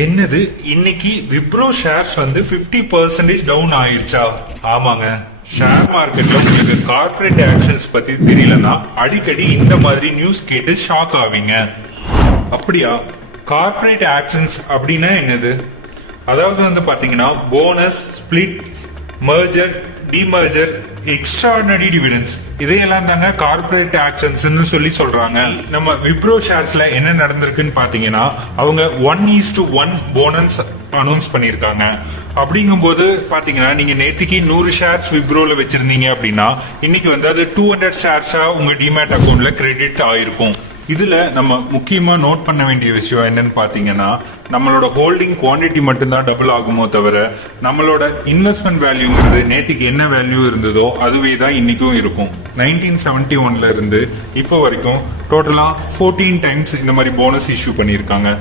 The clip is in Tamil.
என்னது இன்னைக்கு விப்ரோ ஷேர்ஸ் வந்து 50% டவுன் ஆயிருச்சா? ஆமாங்க, ஷேர் மார்க்கெட்ல உங்களுக்கு கார்ப்பரேட் ஆக்ஷன்ஸ் பத்தி தெரியலன்னா அடிக்கடி இந்த மாதிரி நியூஸ் கேட்டு ஷாக் ஆவீங்க. அப்படியா? கார்ப்பரேட் ஆக்ஷன்ஸ் அப்படின்னா என்னது? அதாவது வந்து பாத்தீங்கன்னா bonus, split, merger, demerger, extraordinary dividends இதையெல்லாம் தாங்க கார்ப்பரேட் ஆக்ஷன்ஸ் சொல்லி சொல்றாங்க. நம்ம விப்ரோ ஷேர்ஸ்ல என்ன நடந்திருக்குன்னு பாத்தீங்கன்னா அவங்க 1:1 போனஸ் அனௌன்ஸ் பண்ணிருக்காங்க. அப்படிங்கும்போது பாத்தீங்கன்னா நீங்க நேத்திக்கு 100 ஷேர்ஸ் விப்ரோல வச்சிருந்தீங்க அப்படின்னா இன்னைக்கு வந்து அது 200 ஷேர்ஸா உங்க டிமேட் அக்கௌண்ட்ல கிரெடிட் ஆயிருக்கும். இதுல நம்ம முக்கியமா நோட் பண்ண வேண்டிய விஷயம் என்னன்னு பாத்தீங்கன்னா நம்மளோட ஹோல்டிங் குவான்டிட்டி மட்டும்தான் டபுள் ஆகுமோ தவிர நம்மளோட இன்வெஸ்ட்மெண்ட் வேல்யூங்கிறது நேத்திக்கு என்ன வேல்யூ இருந்ததோ அதுவே தான் இன்னைக்கும் இருக்கும். 1971ல இருந்து இப்போ வரைக்கும் டோட்டலா 14 டைம்ஸ் இந்த மாதிரி போனஸ் இஷ்யூ பண்ணியிருக்காங்க.